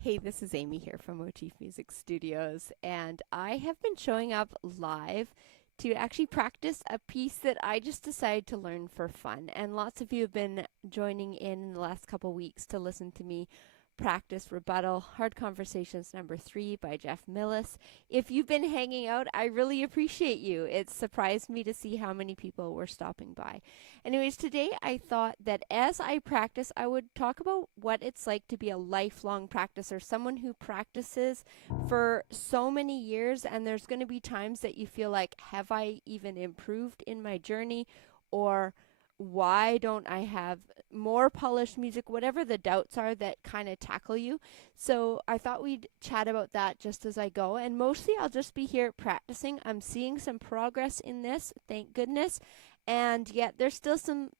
Hey, this is Amie here from Motif Music Studios, and I have been showing up live to actually practice a piece that I just decided to learn for fun. And lots of you have been joining in the last couple weeks to listen to me practice Rebuttal Hard Conversations number 3 by Jeff Millis. If you've been hanging out, I really appreciate you. It surprised me to see how many people were stopping by. Anyways, today I thought that as I practice, I would talk about what it's like to be a lifelong practicer, someone who practices for so many years, and there's going to be times that you feel like, have I even improved in my journey? Or why don't I have more polished music, whatever the doubts are that kind of tackle you. So I thought we'd chat about that just as I go. And mostly I'll just be here practicing. I'm seeing some progress in this, thank goodness. And yet there's still some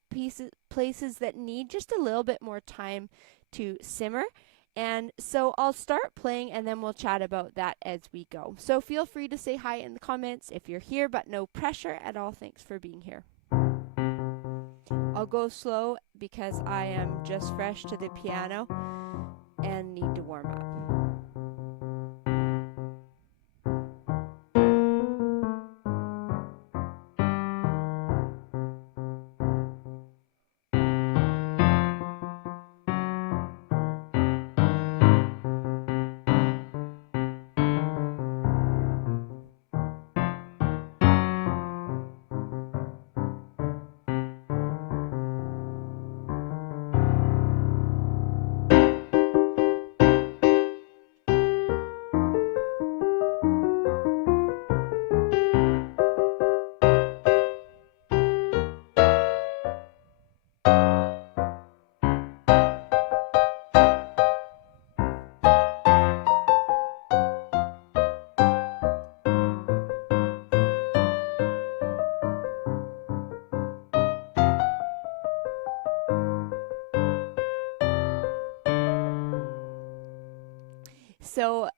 places that need just a little bit more time to simmer. And so I'll start playing and then we'll chat about that as we go. So feel free to say hi in the comments if you're here, but no pressure at all. Thanks for being here. I'll go slow because I am just fresh to the piano and need to warm up. So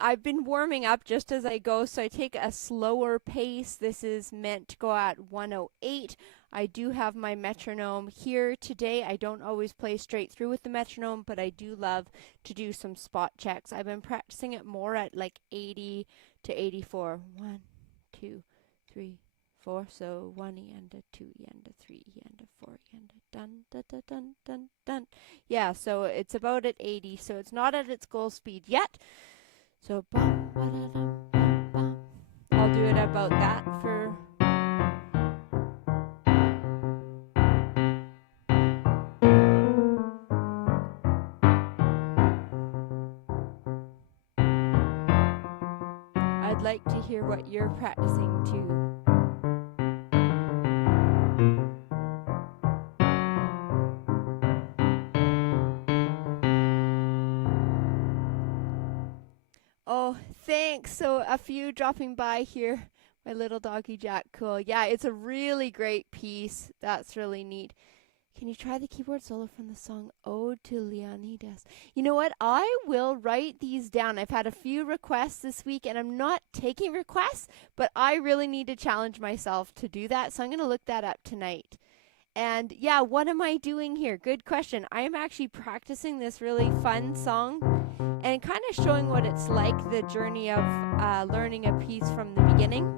I've been warming up just as I go, so I take a slower pace. This is meant to go at 108. I do have my metronome here today. I don't always play straight through with the metronome, but I do love to do some spot checks. I've been practicing it more at like 80 to 84. 1, 2, 3, 4. So 1 E and a 2 E and a 3 E and a 4 E and a dun dun dun dun dun dun. Yeah, so it's about at 80, so it's not at its goal speed yet. So bum, ba-da-dum, bum, bum. I'll do it about that for I'd like to hear what you're practicing too. Oh, thanks. So a few dropping by here. My little doggy Jack, cool. Yeah, it's a really great piece. That's really neat. Can you try the keyboard solo from the song Ode to Leonidas? You know what? I will write these down. I've had a few requests this week, and I'm not taking requests, but I really need to challenge myself to do that. So I'm going to look that up tonight. And yeah, what am I doing here? Good question. I am actually practicing this really fun song and kind of showing what it's like, the journey of learning a piece from the beginning.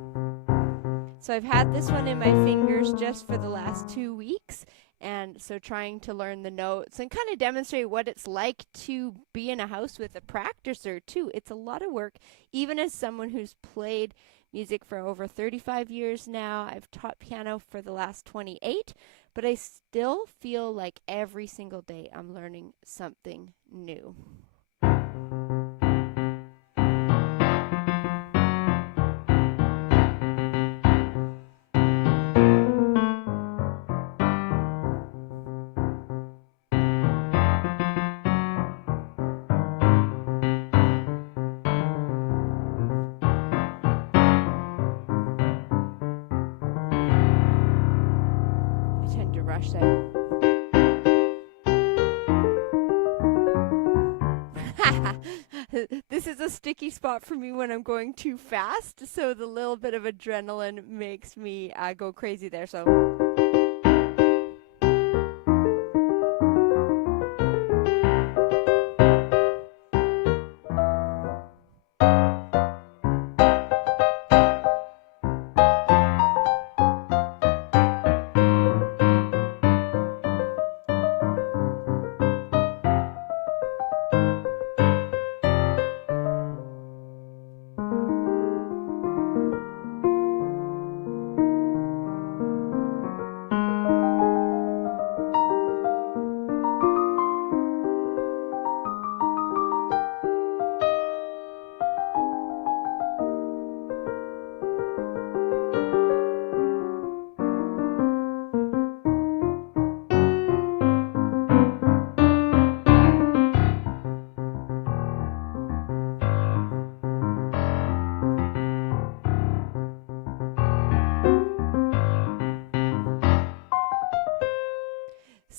So I've had this one in my fingers just for the last 2 weeks. And so trying to learn the notes and kind of demonstrate what it's like to be in a house with a practicer too. It's a lot of work, even as someone who's played music for over 35 years now. I've taught piano for the last 28, but I still feel like every single day I'm learning something new. Rush that. This is a sticky spot for me when I'm going too fast, so the little bit of adrenaline makes me go crazy there. So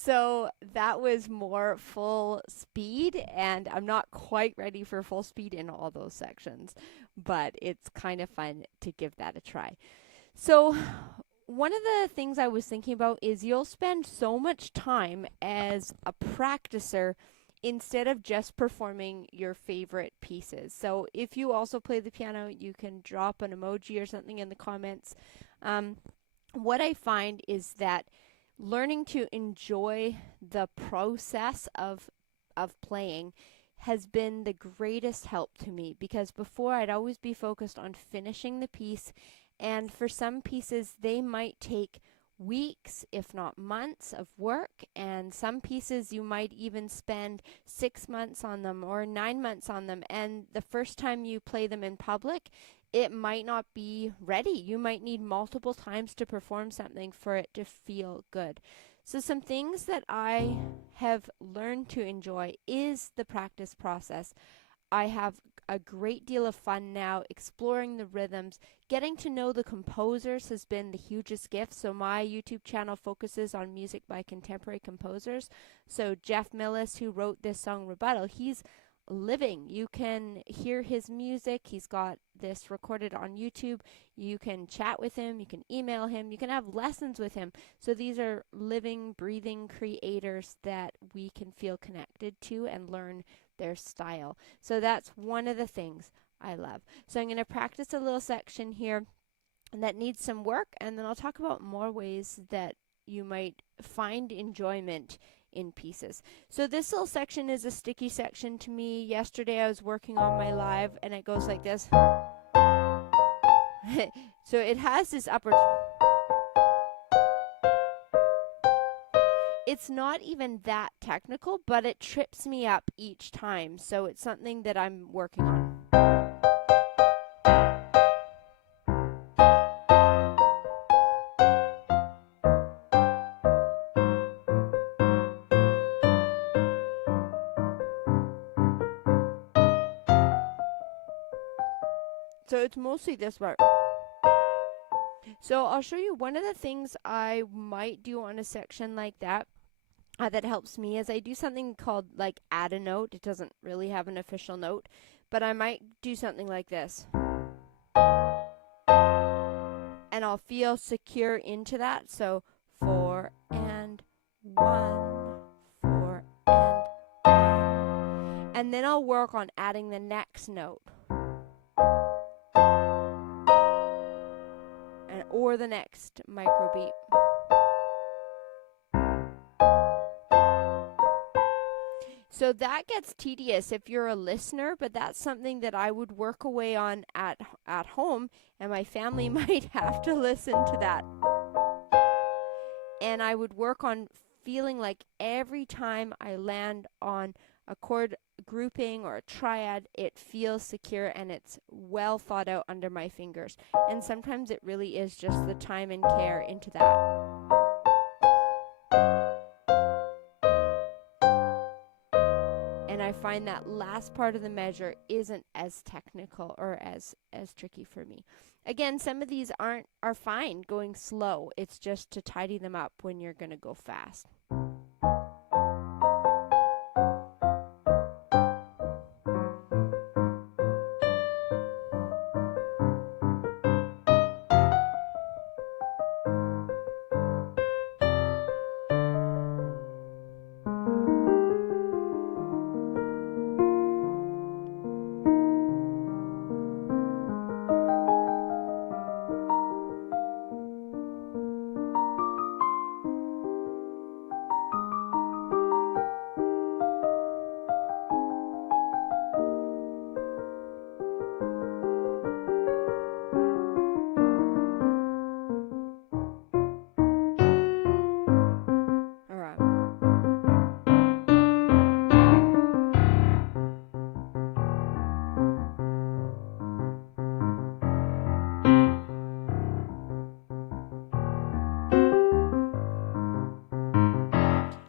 So that was more full speed, and I'm not quite ready for full speed in all those sections, but it's kind of fun to give that a try. So one of the things I was thinking about is you'll spend so much time as a practicer instead of just performing your favorite pieces. So if you also play the piano, you can drop an emoji or something in the comments. What I find is that learning to enjoy the process of playing has been the greatest help to me, because before I'd always be focused on finishing the piece, and for some pieces they might take weeks if not months of work, and some pieces you might even spend 6 months on them or 9 months on them, and the first time you play them in public it might not be ready. You might need multiple times to perform something for it to feel good. So some things that I have learned to enjoy is the practice process. I have a great deal of fun now exploring the rhythms. Getting to know the composers has been the hugest gift. So my YouTube channel focuses on music by contemporary composers. So Jeff Millis, who wrote this song Rebuttal, he's living. You can hear his music. He's got this recorded on YouTube. You can chat with him. You can email him. You can have lessons with him. So these are living, breathing creators that we can feel connected to and learn their style. So that's one of the things I love. So I'm going to practice a little section here that needs some work, and then I'll talk about more ways that you might find enjoyment in pieces. So this little section is a sticky section to me. Yesterday I was working on my live, and it goes like this. So it has this upward. It's not even that technical, but it trips me up each time. So it's something that I'm working on. So it's mostly this part. So I'll show you one of the things I might do on a section like that that helps me is I do something called like add a note. It doesn't really have an official note, but I might do something like this. And I'll feel secure into that. So 4 and 1, 4 and 1. And then I'll work on adding the next note. Or the next microbeat. So that gets tedious if you're a listener, but that's something that I would work away on at home, and my family might have to listen to that. And I would work on feeling like every time I land on a chord grouping or a triad, it feels secure and it's well thought out under my fingers. And sometimes it really is just the time and care into that. And I find that last part of the measure isn't as technical or as tricky for me. Again, some of these are fine going slow. It's just to tidy them up when you're going to go fast.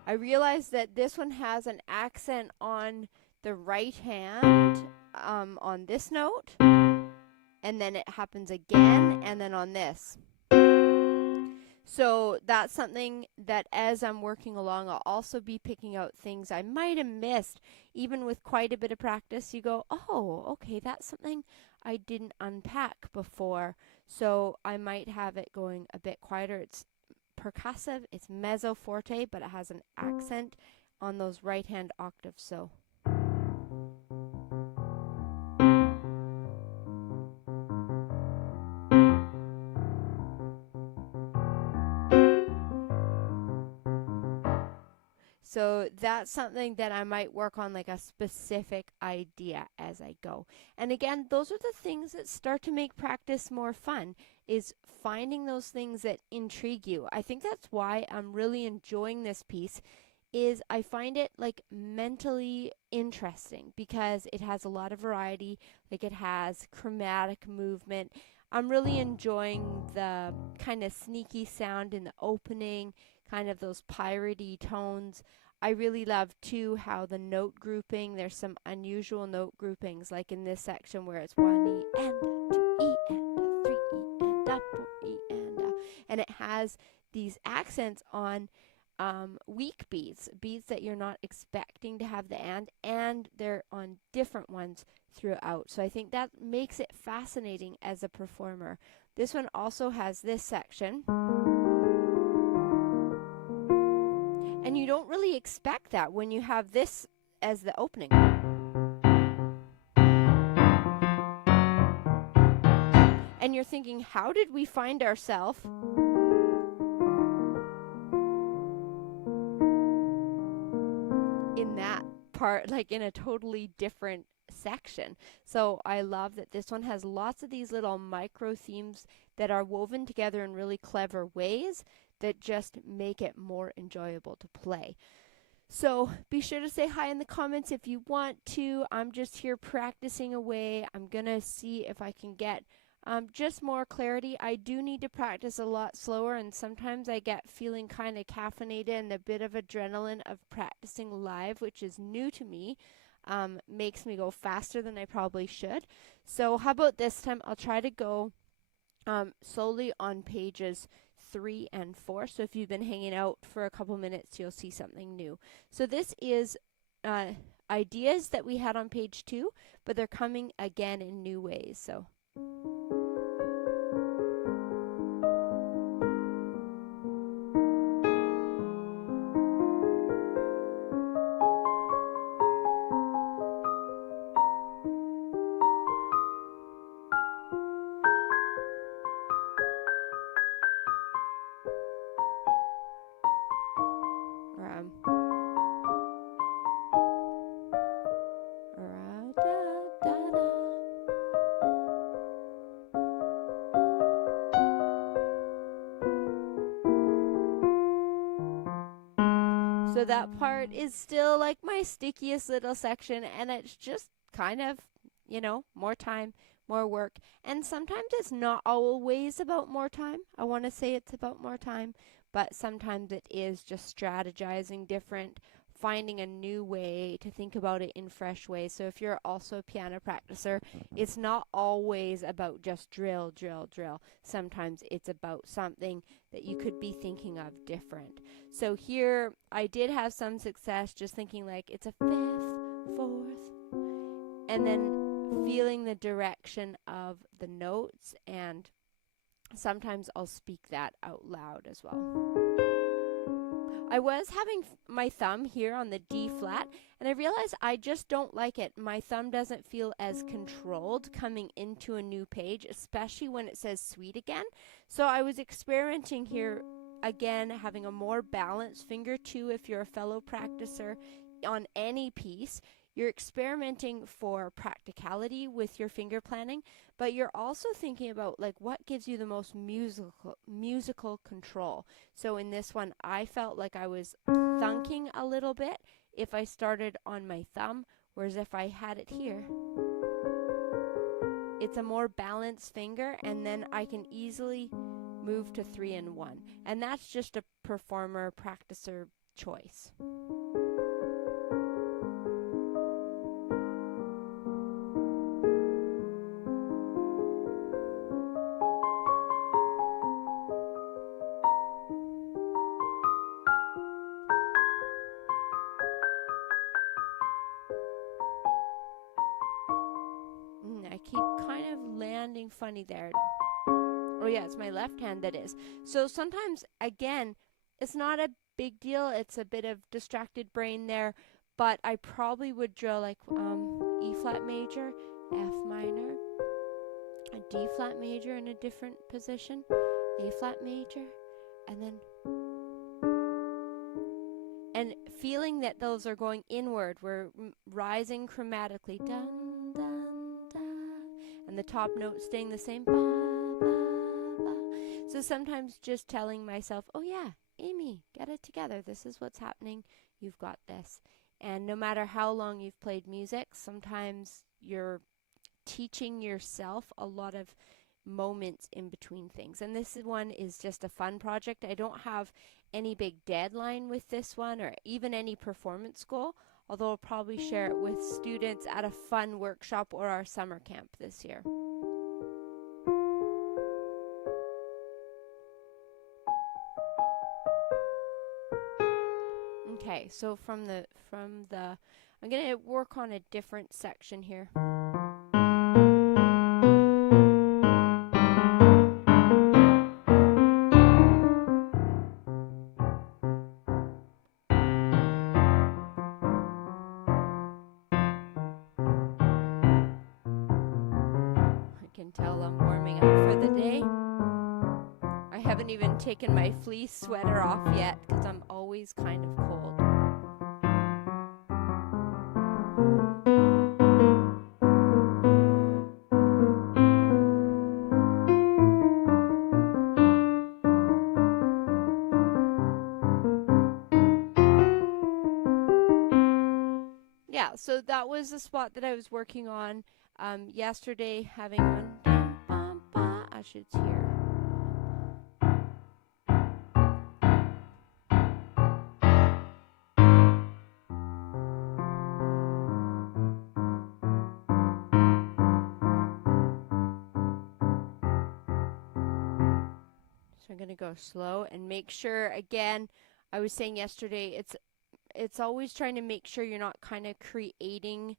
I realized that this one has an accent on the right hand on this note, and then it happens again, and then on this. So that's something that as I'm working along, I'll also be picking out things I might have missed. Even with quite a bit of practice, you go, oh, okay, that's something I didn't unpack before. So I might have it going a bit quieter. It's percussive, it's mezzo forte, but it has an accent on those right hand octaves. So So that's something that I might work on, like a specific idea as I go. And again, those are the things that start to make practice more fun, is finding those things that intrigue you. I think that's why I'm really enjoying this piece, is I find it like mentally interesting because it has a lot of variety, like it has chromatic movement. I'm really enjoying the kind of sneaky sound in the opening, kind of those piratey tones. I really love too how the note grouping, there's some unusual note groupings, like in this section where it's 1 E and a 2 E and a 3 E and a 4 E and it has these accents on weak beats, beats that you're not expecting to have the and they're on different ones throughout. So I think that makes it fascinating as a performer. This one also has this section. And you don't really expect that when you have this as the opening. And you're thinking, how did we find ourselves in that part, like in a totally different section? So I love that this one has lots of these little micro themes that are woven together in really clever ways that just make it more enjoyable to play. So be sure to say hi in the comments if you want to. I'm just here practicing away. I'm going to see if I can get just more clarity. I do need to practice a lot slower, and sometimes I get feeling kind of caffeinated, and a bit of adrenaline of practicing live, which is new to me, makes me go faster than I probably should. So how about this time? I'll try to go slowly on pages 3 and 4. So if you've been hanging out for a couple minutes, you'll see something new. So this is ideas that we had on page 2, but they're coming again in new ways. So So that part is still like my stickiest little section, and it's just kind of, more time, more work. And sometimes it's not always about more time. I want to say it's about more time, but sometimes it is just strategizing different, finding a new way to think about it in fresh ways. So if you're also a piano practicer, it's not always about just drill, drill, drill. Sometimes it's about something that you could be thinking of different. So here I did have some success just thinking like it's a fifth, fourth, and then feeling the direction of the notes, and sometimes I'll speak that out loud as well. I was having my thumb here on the D flat, and I realized I just don't like it. My thumb doesn't feel as controlled coming into a new page, especially when it says suite again. So I was experimenting here again, having a more balanced finger too. If you're a fellow practicer on any piece, you're experimenting for practicality with your finger planning, but you're also thinking about like what gives you the most musical control. So in this one, I felt like I was thunking a little bit if I started on my thumb, whereas if I had it here, it's a more balanced finger, and then I can easily move to 3 and 1. And that's just a performer practicer choice. kind of landing funny there. Oh yeah, it's my left hand that is. So sometimes, again, it's not a big deal. It's a bit of distracted brain there, but I probably would drill like E flat major, F minor, a D flat major in a different position, A flat major, and then feeling that those are going inward. We're rising chromatically, dun dun da, and the top note staying the same, ba ba ba. So sometimes just telling myself, oh yeah, Amie, get it together. This is what's happening. You've got this. And no matter how long you've played music, sometimes you're teaching yourself a lot of moments in between things. And this one is just a fun project. I don't have any big deadline with this one or even any performance goal, although I'll probably share it with students at a fun workshop or our summer camp this year. Okay, so from the I'm going to work on a different section here. Tell I'm warming up for the day. I haven't even taken my fleece sweater off yet because I'm always kind of cold. Yeah, so that was the spot that I was working on yesterday, having one. I should hear. So I'm going to go slow and make sure, again, I was saying yesterday, it's always trying to make sure you're not kind of creating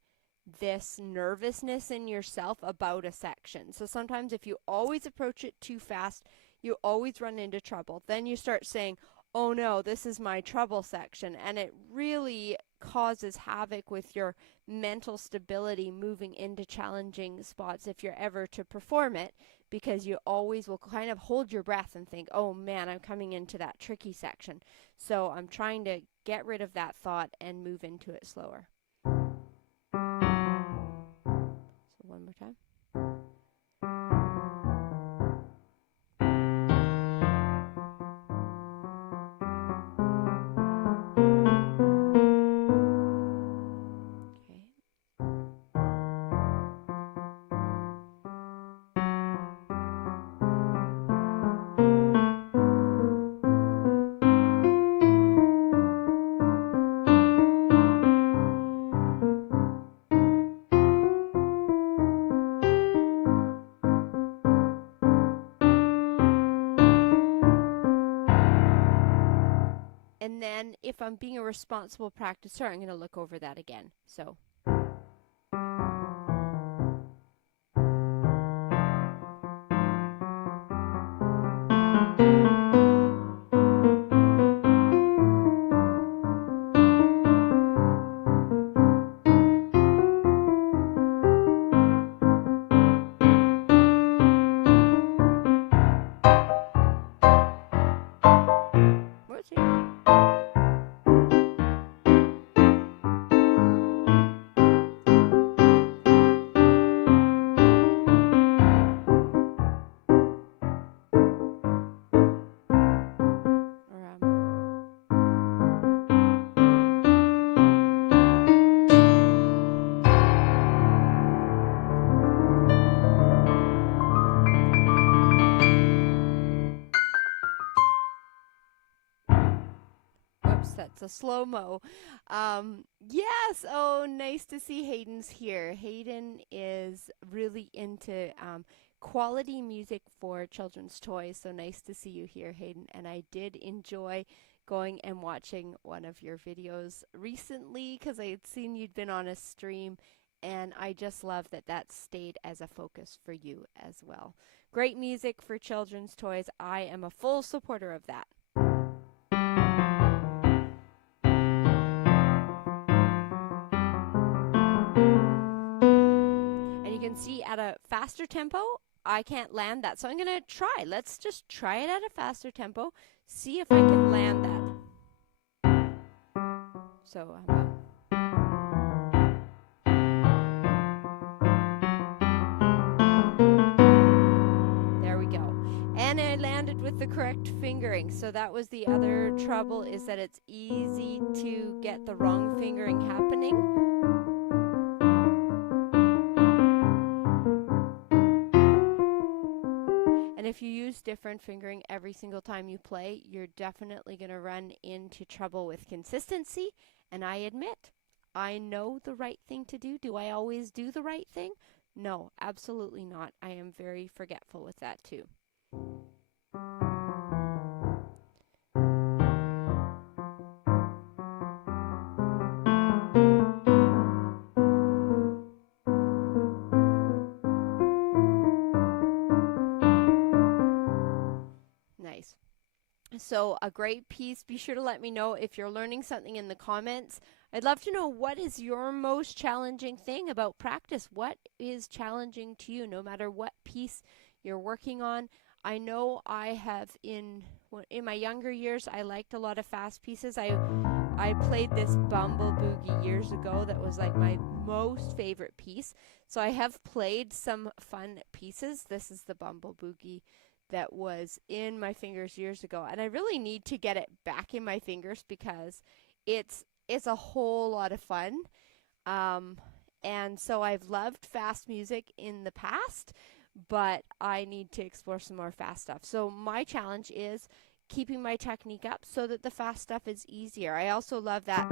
this nervousness in yourself about a section. So sometimes if you always approach it too fast, you always run into trouble. Then you start saying, oh no, this is my trouble section, and it really causes havoc with your mental stability moving into challenging spots if you're ever to perform it, because you always will kind of hold your breath and think, oh man, I'm coming into that tricky section. So I'm trying to get rid of that thought and move into it slower. So one more time. And then if I'm being a responsible practicer, I'm going to look over that again. So. That's a slow-mo. Yes, oh, nice to see Hayden's here. Hayden is really into quality music for children's toys, so nice to see you here, Hayden. And I did enjoy going and watching one of your videos recently because I had seen you'd been on a stream, And I just love that that stayed as a focus for you as well. Great music for children's toys. I am a full supporter of that. And you can see at a faster tempo, I can't land that. So I'm going to try. Let's just try it at a faster tempo. See if I can land that. So there we go. And I landed with the correct fingering. So that was the other trouble, is that it's easy to get the wrong fingering happening. And if you use different fingering every single time you play, you're definitely going to run into trouble with consistency. And I admit, I know the right thing to do. Do I always do the right thing? No, absolutely not. I am very forgetful with that too. Nice. So a great piece. Be sure to let me know if you're learning something in the comments. I'd love to know, what is your most challenging thing about practice? What is challenging to you, no matter what piece you're working on? I know I have in my younger years, I liked a lot of fast pieces. I played this Bumble Boogie years ago that was like my most favorite piece. So I have played some fun pieces. This is the Bumble Boogie that was in my fingers years ago, and I really need to get it back in my fingers because it's a whole lot of fun. And so I've loved fast music in the past, but I need to explore some more fast stuff. So my challenge is keeping my technique up so that the fast stuff is easier. I also love that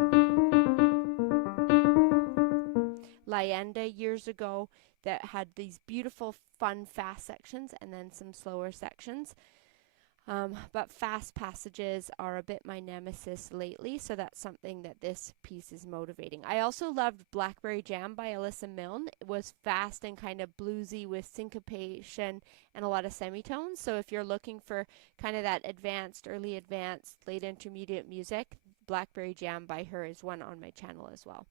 Leyenda years ago that had these beautiful, fun, fast sections and then some slower sections. But fast passages are a bit my nemesis lately, so that's something that this piece is motivating. I also loved Blackberry Jam by Alyssa Milne. It was fast and kind of bluesy with syncopation and a lot of semitones. So if you're looking for kind of that advanced, early advanced, late intermediate music, Blackberry Jam by her is one on my channel as well.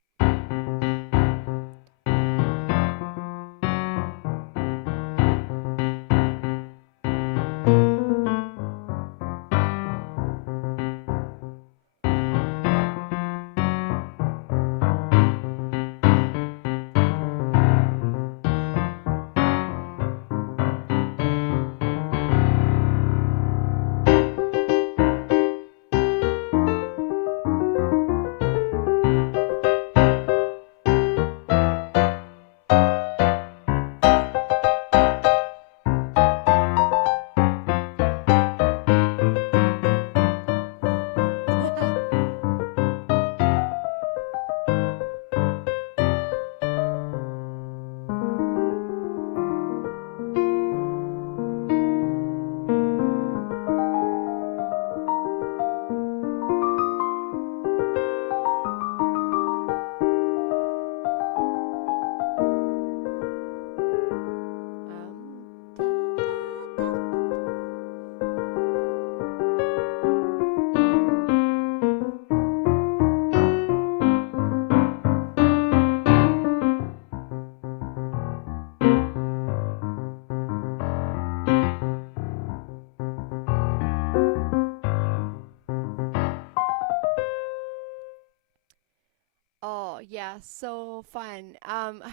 Oh, yeah, so fun.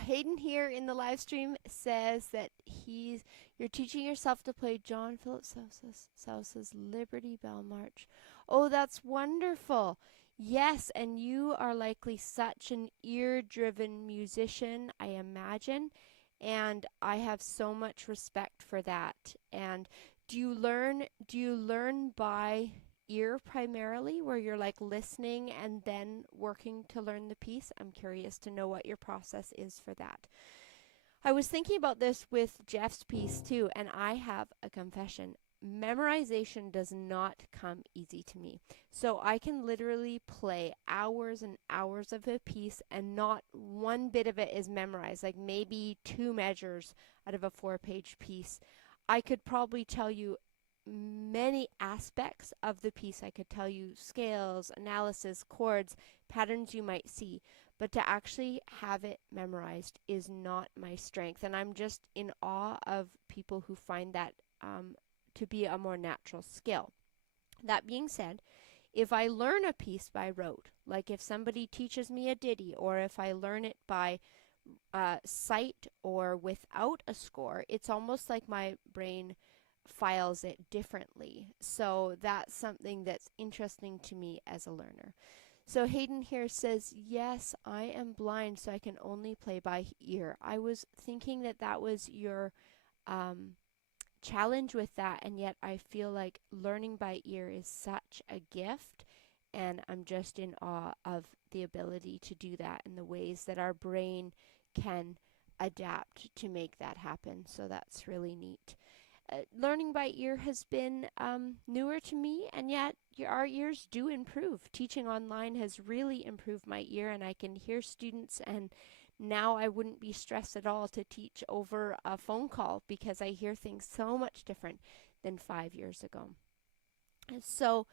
Hayden here in the live stream says that you're teaching yourself to play John Philip Sousa's Liberty Bell March. Oh, that's wonderful. Yes, and you are likely such an ear-driven musician, I imagine, and I have so much respect for that. And do you learn by ear primarily, where you're like listening and then working to learn the piece? I'm curious to know what your process is for that. I was thinking about this with Jeff's piece too, and I have a confession. memorization does not come easy to me. So I can literally play hours and hours of a piece and not one bit of it is memorized, like maybe 2 measures out of a 4-page piece. I could probably tell you many aspects of the piece. I could tell you scales, analysis, chords, patterns you might see, but to actually have it memorized is not my strength. And I'm just in awe of people who find that to be a more natural skill. That being said, if I learn a piece by rote, like if somebody teaches me a ditty, or if I learn it by sight or without a score, it's almost like my brain files it differently. So that's something that's interesting to me as a learner. So Hayden here says, yes, I am blind, so I can only play by ear. I was thinking that that was your challenge with that, and yet I feel like learning by ear is such a gift, and I'm just in awe of the ability to do that and the ways that our brain can adapt to make that happen. So that's really neat. Learning by ear has been newer to me, and yet our ears do improve. Teaching online has really improved my ear, and I can hear students, and now I wouldn't be stressed at all to teach over a phone call because I hear things so much different than 5 years ago. And so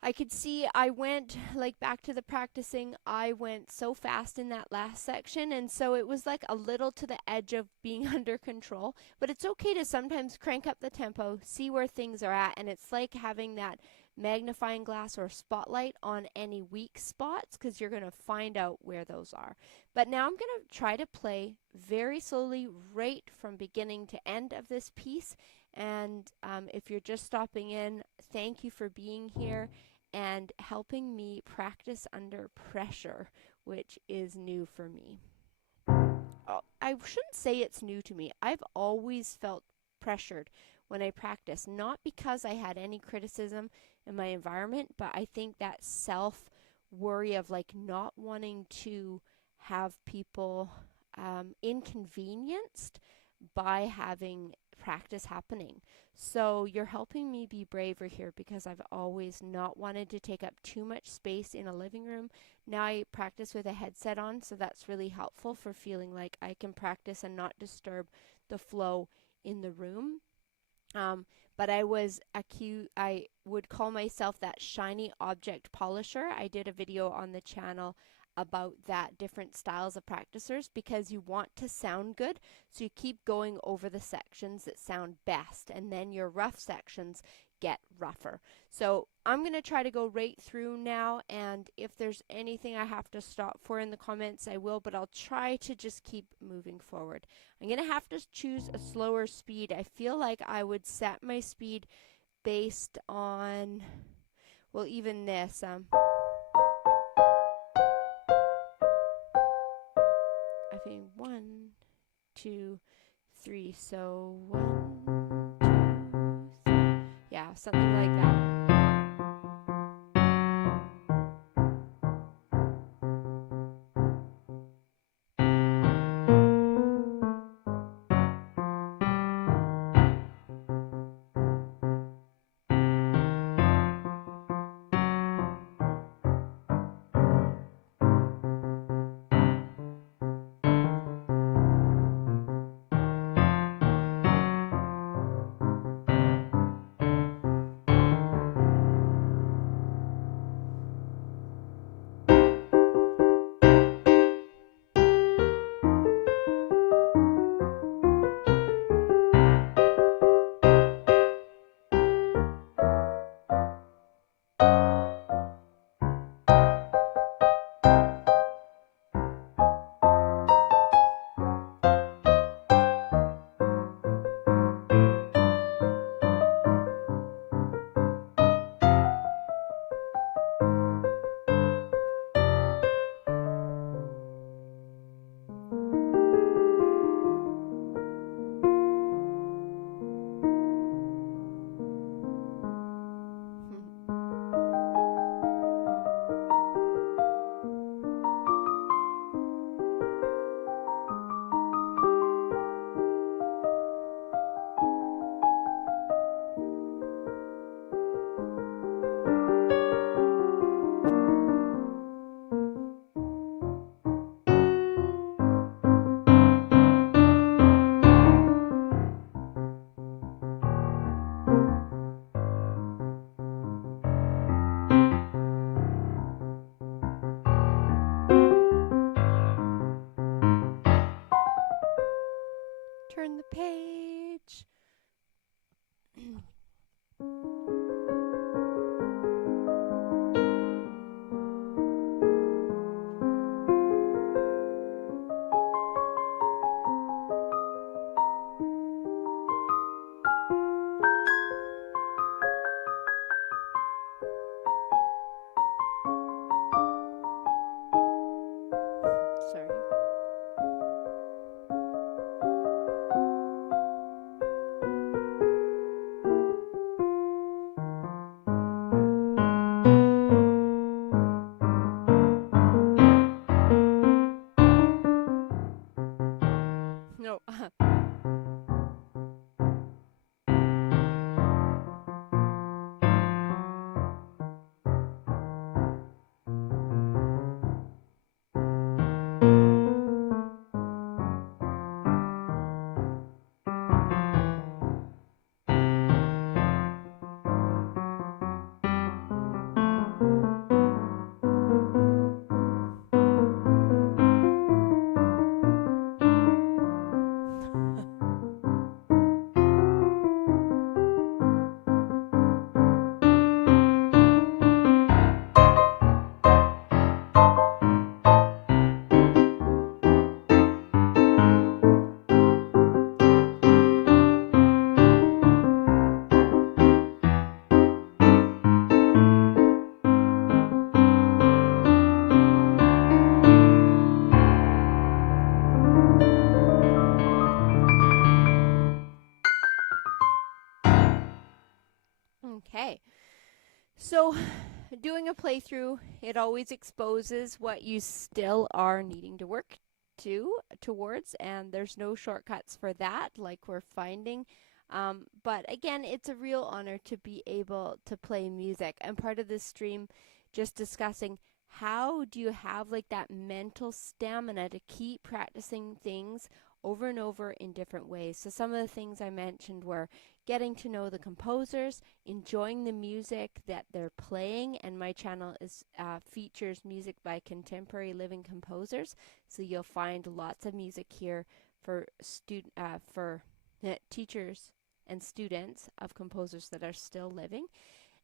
I could see I went like back to the practicing. I went so fast in that last section, and so it was like a little to the edge of being under control. But it's okay to sometimes crank up the tempo, see where things are at, and it's like having that magnifying glass or spotlight on any weak spots, because you're going to find out where those are. But now I'm going to try to play very slowly right from beginning to end of this piece. And if you're just stopping in, thank you for being here and helping me practice under pressure, which is new for me. I shouldn't say it's new to me. I've always felt pressured when I practice, not because I had any criticism in my environment, but I think that self worry of like not wanting to have people inconvenienced by having practice happening. So you're helping me be braver here, because I've always not wanted to take up too much space in a living room. Now I practice with a headset on, so that's really helpful for feeling like I can practice and not disturb the flow in the room. But I would call myself that shiny object polisher. I did a video on the channel about that, different styles of practicers, because you want to sound good, so you keep going over the sections that sound best, and then your rough sections get rougher. So I'm going to try to go right through now, and if there's anything I have to stop for in the comments, I will, but I'll try to just keep moving forward. I'm going to have to choose a slower speed. I feel like I would set my speed based on, well, even this. I think 1, 2, 3. So 1, 2, 3. Yeah, something like that. So doing a playthrough, it always exposes what you still are needing to work towards, and there's no shortcuts for that like we're finding. But again, it's a real honor to be able to play music, and part of this stream just discussing how do you have like that mental stamina to keep practicing things over and over in different ways. So some of the things I mentioned were getting to know the composers, enjoying the music that they're playing, and my channel is features music by contemporary living composers, so you'll find lots of music here for teachers and students of composers that are still living.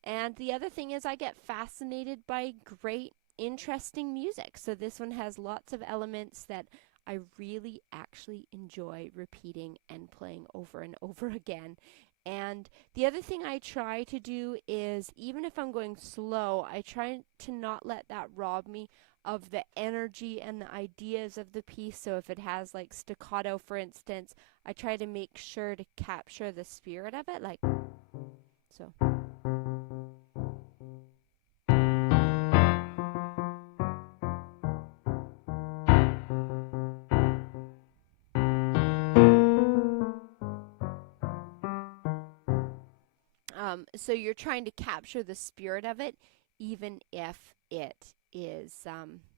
And the other thing is I get fascinated by great, interesting music. So this one has lots of elements that I really actually enjoy repeating and playing over and over again. And the other thing I try to do is, even if I'm going slow, I try to not let that rob me of the energy and the ideas of the piece. So if it has like staccato, for instance, I try to make sure to capture the spirit of it, like so. So you're trying to capture the spirit of it, even if it is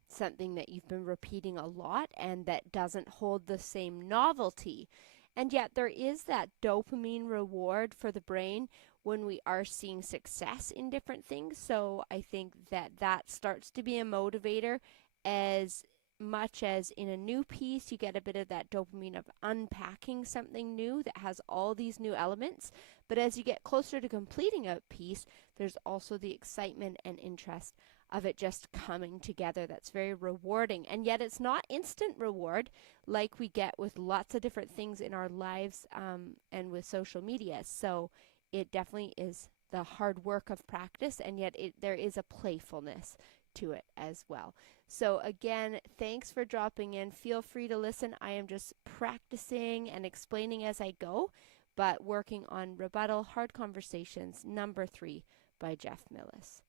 something that you've been repeating a lot and that doesn't hold the same novelty. And yet there is that dopamine reward for the brain when we are seeing success in different things. So I think that that starts to be a motivator, as much as in a new piece you get a bit of that dopamine of unpacking something new that has all these new elements. But as you get closer to completing a piece, there's also the excitement and interest of it just coming together. That's very rewarding. And yet it's not instant reward like we get with lots of different things in our lives and with social media. So it definitely is the hard work of practice, and yet there is a playfulness to it as well. So again, thanks for dropping in. Feel free to listen. I am just practicing and explaining as I go, but working on Rebuttal Hard Conversations number 3 by Jeff Millis.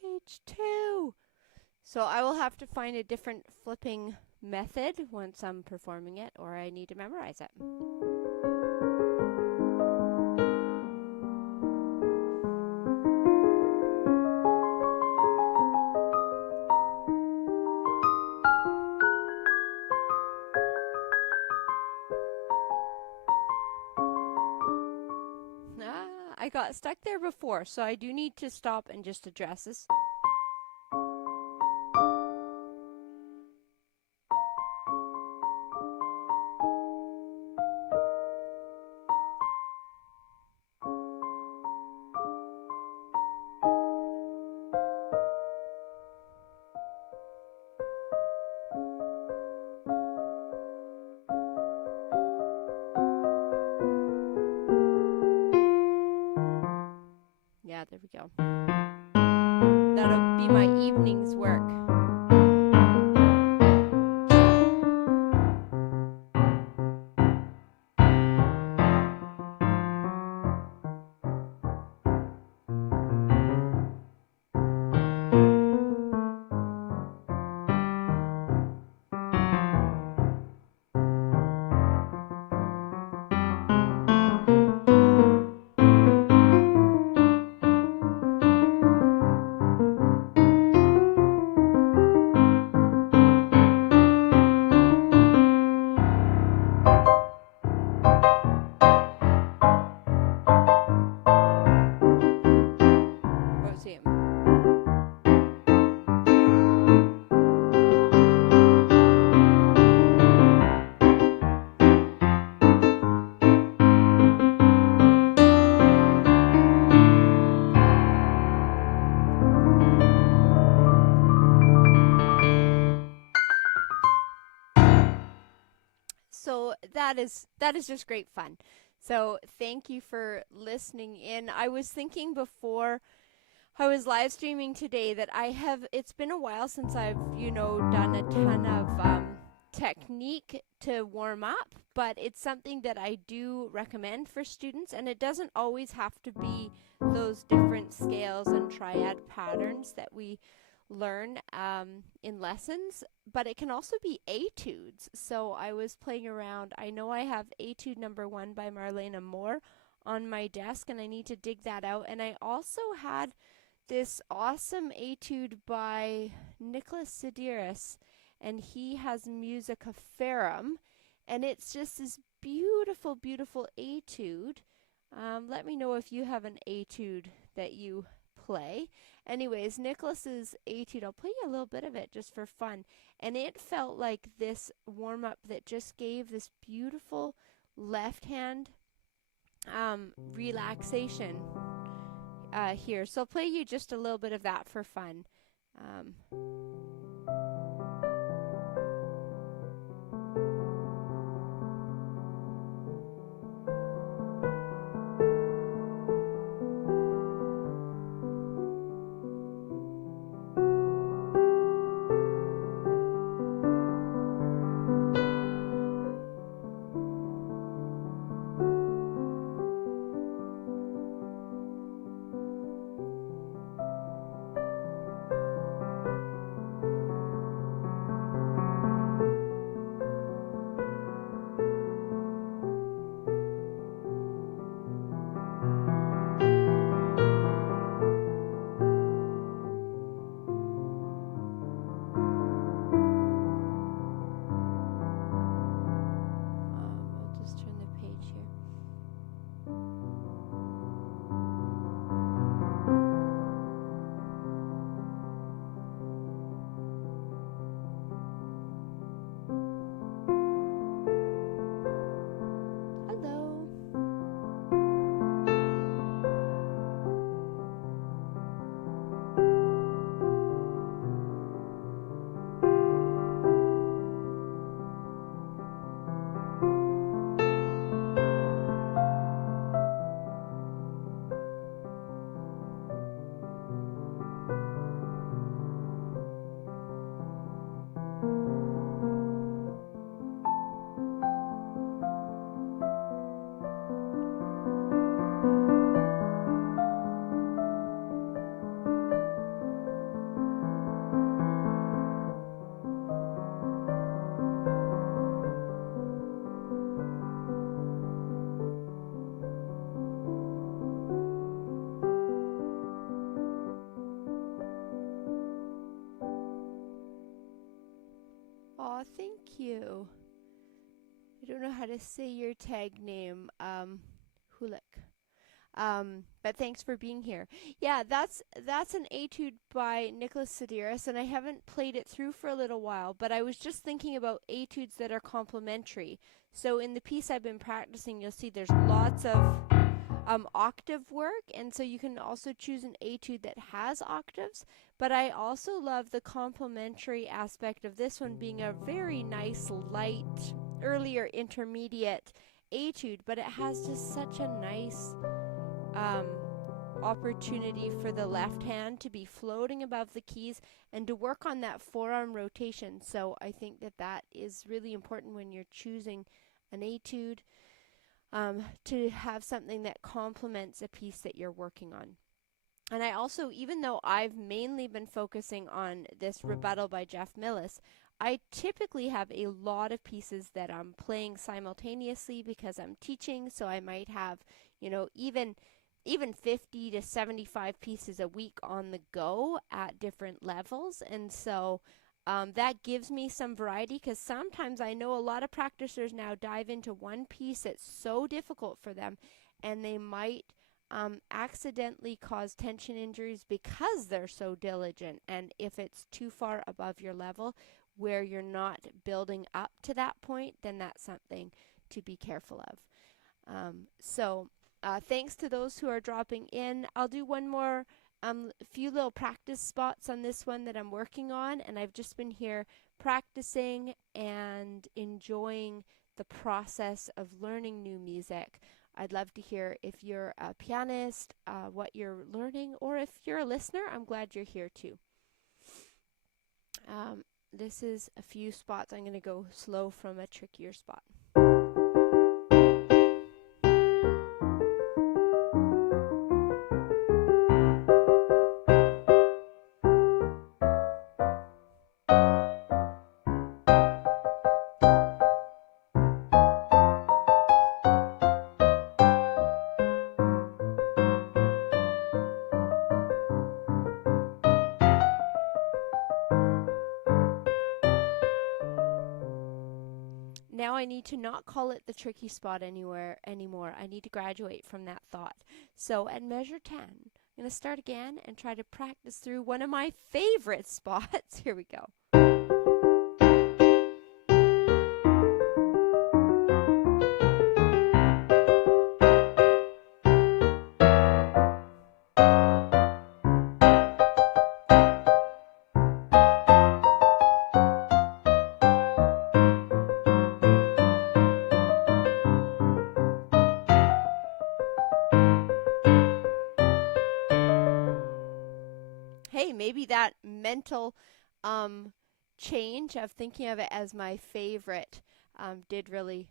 Page 2. So I will have to find a different flipping method once I'm performing it, or I need to memorize it. I got stuck there before, so I do need to stop and just address this. be my evening's work. So that is just great fun. So thank you for listening in. I was thinking before I was live streaming today that it's been a while since I've, done a ton of technique to warm up, but it's something that I do recommend for students, and it doesn't always have to be those different scales and triad patterns that we learn in lessons, but it can also be etudes. So I was playing around. I know I have Etude number 1 by Marlena Moore on my desk, and I need to dig that out. And I also had this awesome etude by Nikolas Sideris, and he has Musicaferum, and it's just this beautiful, beautiful etude. Let me know if you have an etude that you play. Anyways, Nikolas's etude, I'll play you a little bit of it just for fun. And it felt like this warm-up that just gave this beautiful left hand relaxation here. So I'll play you just a little bit of that for fun. I'll just turn the page here. Hello. Aw, thank you. I don't know how to say your tag name, Hulik. But thanks for being here. Yeah, that's an etude by Nikolas Sideris, and I haven't played it through for a little while, but I was just thinking about etudes that are complementary. So in the piece I've been practicing, you'll see there's lots of octave work, and so you can also choose an etude that has octaves, but I also love the complementary aspect of this one being a very nice, light, earlier intermediate etude, but it has just such a nice opportunity for the left hand to be floating above the keys and to work on that forearm rotation. So I think that that is really important when you're choosing an etude, to have something that complements a piece that you're working on. And I also, even though I've mainly been focusing on this rebuttal by Jeff Millis, I typically have a lot of pieces that I'm playing simultaneously because I'm teaching, so I might have, you know, even 50 to 75 pieces a week on the go at different levels. And so that gives me some variety, because sometimes I know a lot of practicers now dive into one piece that's so difficult for them, and they might accidentally cause tension injuries because they're so diligent. And if it's too far above your level where you're not building up to that point, then that's something to be careful of. Thanks to those who are dropping in. I'll do one more few little practice spots on this one that I'm working on, and I've just been here practicing and enjoying the process of learning new music. I'd love to hear if you're a pianist, what you're learning, or if you're a listener, I'm glad you're here too. This is a few spots. I'm going to go slow from a trickier spot. Now I need to not call it the tricky spot anymore. I need to graduate from that thought. So at measure 10, I'm going to start again and try to practice through one of my favorite spots. Here we go. Hey, maybe that mental change of thinking of it as my favorite did really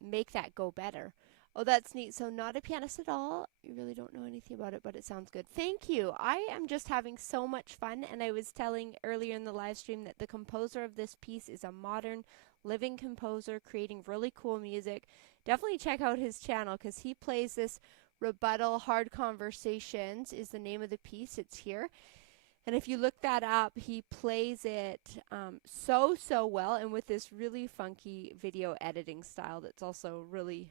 make that go better. Oh, that's neat. So not a pianist at all. You really don't know anything about it, but it sounds good. Thank you. I am just having so much fun, and I was telling earlier in the live stream that the composer of this piece is a modern living composer creating really cool music. Definitely check out his channel, because he plays this rebuttal. Hard Conversations is the name of the piece. It's here. And if you look that up, he plays it so well, and with this really funky video editing style that's also really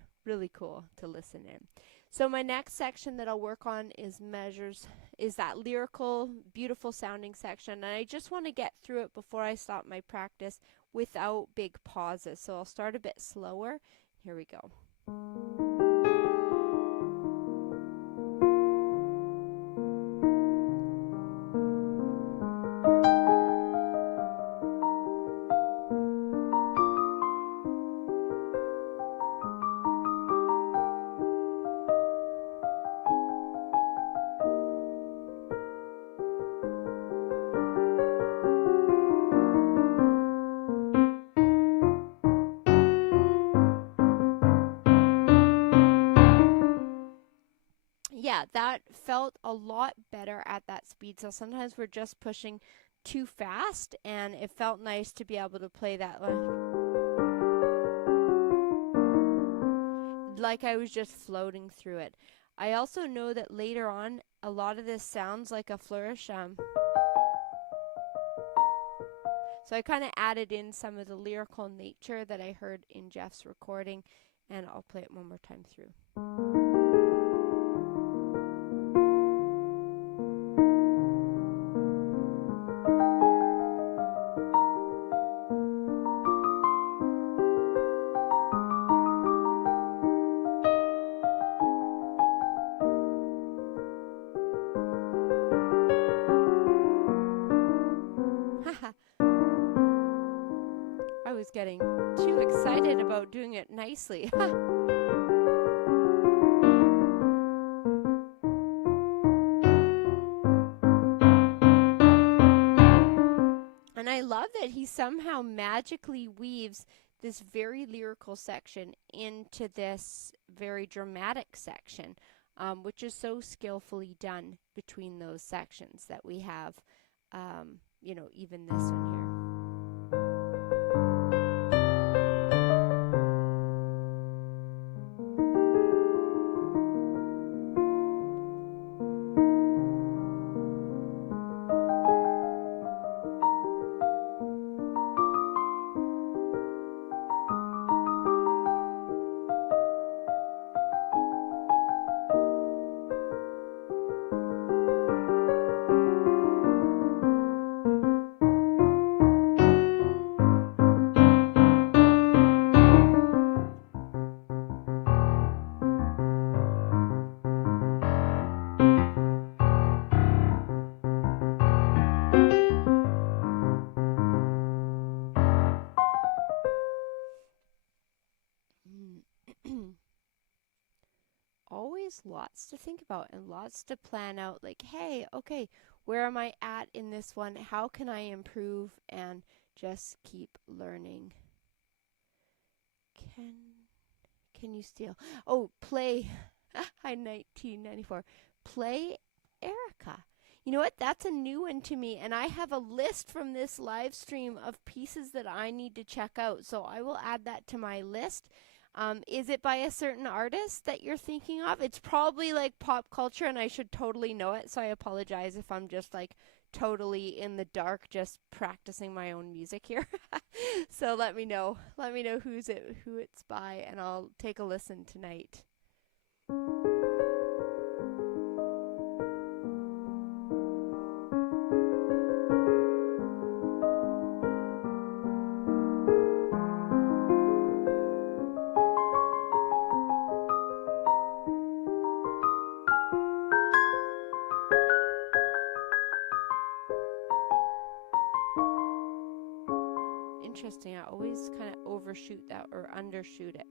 cool to listen in. So my next section that I'll work on is that lyrical, beautiful sounding section, and I just want to get through it before I stop my practice without big pauses. So I'll start a bit slower. Here we go. Yeah, that felt a lot better at that speed. So sometimes we're just pushing too fast, and it felt nice to be able to play that like I was just floating through it. I also know that later on, a lot of this sounds like a flourish. So I kind of added in some of the lyrical nature that I heard in Jeff's recording, and I'll play it one more time through. I was getting too excited about doing it nicely. love that he somehow magically weaves this very lyrical section into this very dramatic section, which is so skillfully done between those sections that we have, you know, even this one here. Always lots to think about and lots to plan out, like, hey, okay, where am I at in this one? How can I improve? And just keep learning. Can you steal? Oh, play. Hi, 1994. Play Erica. You know what? That's a new one to me, and I have a list from this live stream of pieces that I need to check out, so I will add that to my list. Is it by a certain artist that you're thinking of? It's probably like pop culture, and I should totally know it, so I apologize if I'm just like totally in the dark, just practicing my own music here. So let me know. Let me know who it's by, and I'll take a listen tonight. Interesting. I always kind of overshoot that or undershoot it.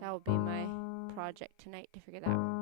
That will be my project tonight to figure that out.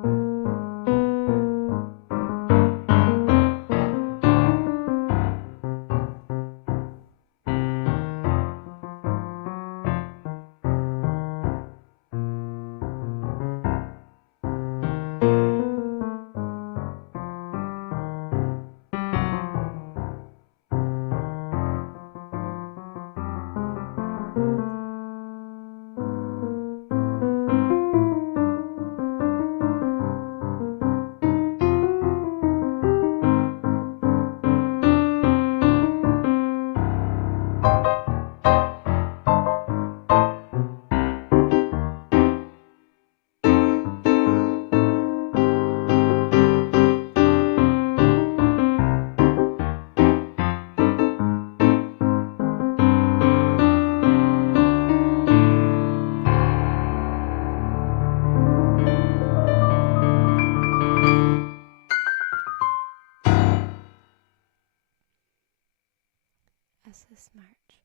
March.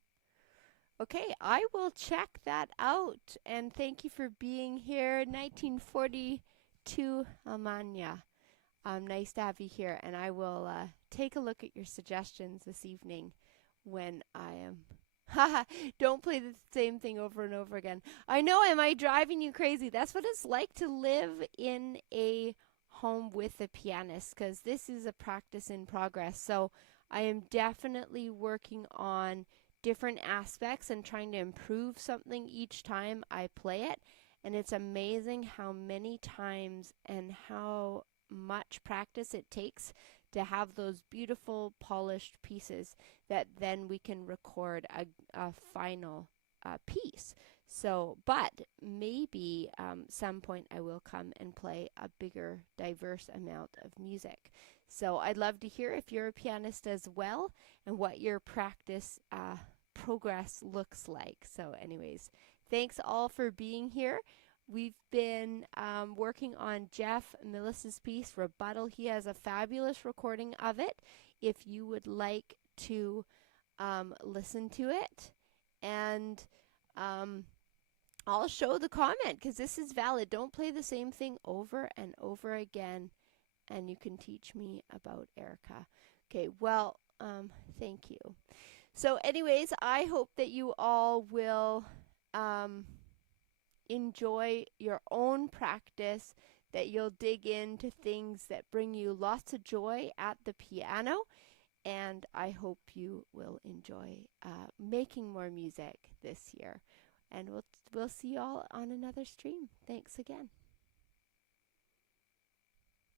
Okay, I will check that out, and thank you for being here. 1942 Almania. Nice to have you here, and I will take a look at your suggestions this evening when I am. Haha, don't play the same thing over and over again. I know, am I driving you crazy? That's what it's like to live in a home with a pianist, because this is a practice in progress. So I am definitely working on different aspects and trying to improve something each time I play it. And it's amazing how many times and how much practice it takes to have those beautiful polished pieces that then we can record a final piece. So, but maybe some point I will come and play a bigger, diverse amount of music. So I'd love to hear if you're a pianist as well and what your practice progress looks like. So anyways, thanks all for being here. We've been working on Jeff Millis's piece, Rebuttal. He has a fabulous recording of it if you would like to listen to it. And I'll show the comment because this is valid. Don't play the same thing over and over again, and you can teach me about Erica. Okay, well, thank you. So anyways, I hope that you all will enjoy your own practice, that you'll dig into things that bring you lots of joy at the piano, and I hope you will enjoy making more music this year. And we'll see you all on another stream. Thanks again.